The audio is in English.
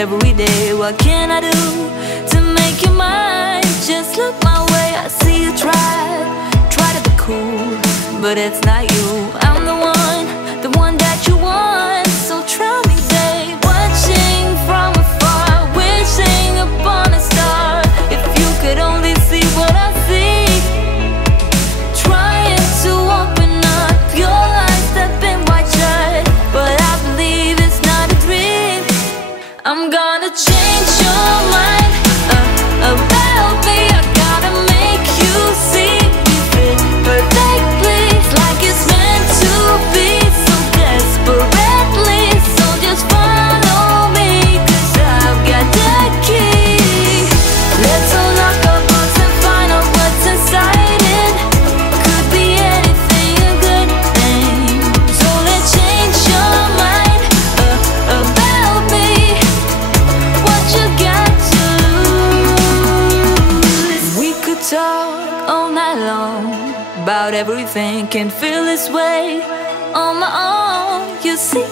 every day. What can I do to make you mine? Just look my way, I see you try to be cool, but it's not you. I'm the one that you want. So try me, babe. Watching from afar, wishing upon a star. If you could only see what I see, trying to open up your eyes that been wide shut, but I believe it's not a dream. I'm gonna change your mind about me. I gotta make you see me fit perfectly, like it's meant to be, so desperately. So just follow me, 'cause I've got the key. Let's unlock our books and find out what's inside it. Could be anything, a good thing. So let's change your mind about me. What you got to lose? We could talk all night long about everything. Can feel this way on my own. You see